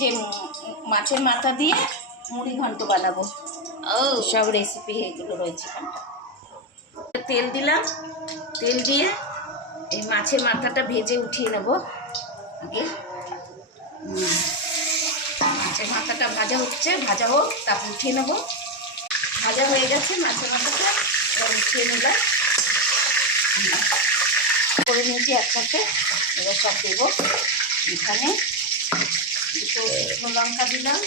যে মাছের মাথা দিয়ে মুড়ি ঘন্ট বানাবো। সব রেসিপি এগুলো রয়েছে। তেল দিলাম, তেল দিয়ে এই মাছের মাথাটা ভেজে উঠিয়ে নেব আগে। মাছের মাথাটা ভাজা হচ্ছে, ভাজা হোক, তারপর উঠিয়ে নেব। ভাজা হয়ে গেছে মাছের মাথাটা, এবার উঠিয়ে নিলাম, করে নিয়েছি একসাথে। এবার সব দেবো। এখানে দুটো শুকনো লঙ্কা দিলাম,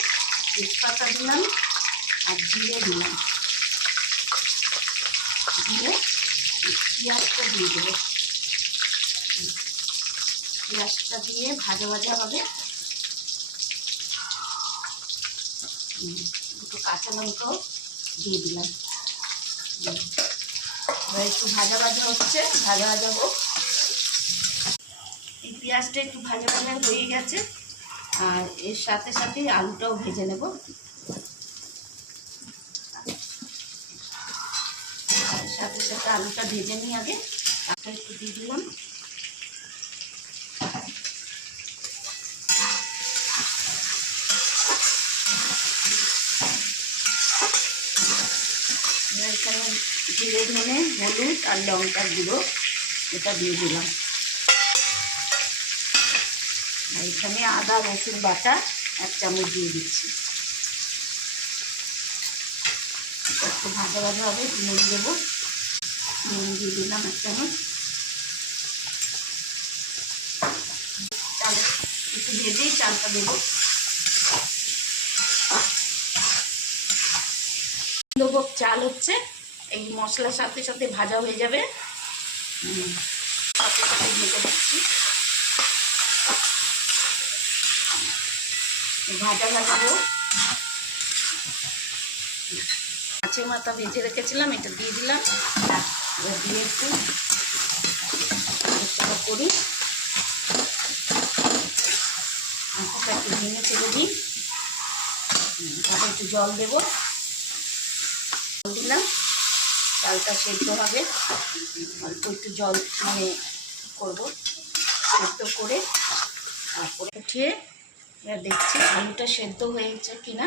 তেজপাতা দিলাম, আর জিরে দিলাম। দিয়ে পেঁয়াজটা দিয়ে দেবো। পেঁয়াজটা দিয়ে ভাজা ভাজা হবে। দুটো কাঁচা লঙ্কাও দিয়ে দিলাম। এবার একটু ভাজা ভাজা হচ্ছে, ভাজা ভাজা হোক। এই পেঁয়াজটা একটু ভাজা ভাজা হয়ে গেছে, আর এর সাথে সাথে আলুটাও ভেজে নেব। সাথে সাথে আলুটা ভেজে নিই আগে। আলুটা একটু দিয়ে দিলাম। এখানে জিরে ধনে হলুদ আর লঙ্কার গুঁড়ো এটা দিয়ে দিলাম। আর এখানে আদা রসুন বাটা 1 চামচ দিয়ে দিচ্ছি। একটু ভাজা ভাজা হবে, নুন দেবো। নুন দিয়ে দিলাম 1 চামচ। চাল একটু ভেজেই চালটা দেবো। গোবিন্দভোগ চাল হচ্ছে, এই মশলার সাথে সাথে ভাজা হয়ে যাবে। সাথে সাথে ভেজে দিচ্ছি। ভাজা ভাজা হোক। মাছের মাথা ভেজে রেখেছিলাম, এটা দিয়ে দিলাম। এবার দিয়ে একটু করি, মাথাটা একটু ভেঙে ছেড়ে দিই। তারপর একটু জল দেবো। জল দিলাম, চালটা সেদ্ধ হবে। অল্প একটু জল মানে করবো, সেদ্ধ করে তারপরে উঠিয়ে এবার দেখছি আলুটা সেদ্ধ হয়েছে কিনা।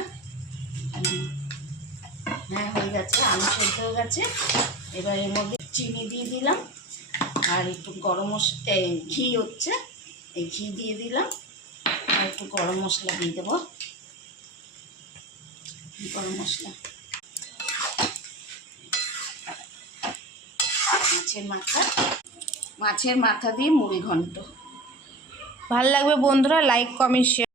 হ্যাঁ, হয়ে গেছে, আলু সেদ্ধ হয়ে গেছে। এবার এর মধ্যে চিনি দিয়ে দিলাম, আর একটু গরম মশলা, ঘি হচ্ছে, এই ঘি দিয়ে দিলাম। আর একটু গরম মশলা দিয়ে দেবো। গরম মশলা, মাছের মাথা দিয়ে মুড়ি ঘন্ট। ভালো লাগবে বন্ধুরা, লাইক কমেন্ট শেয়ার।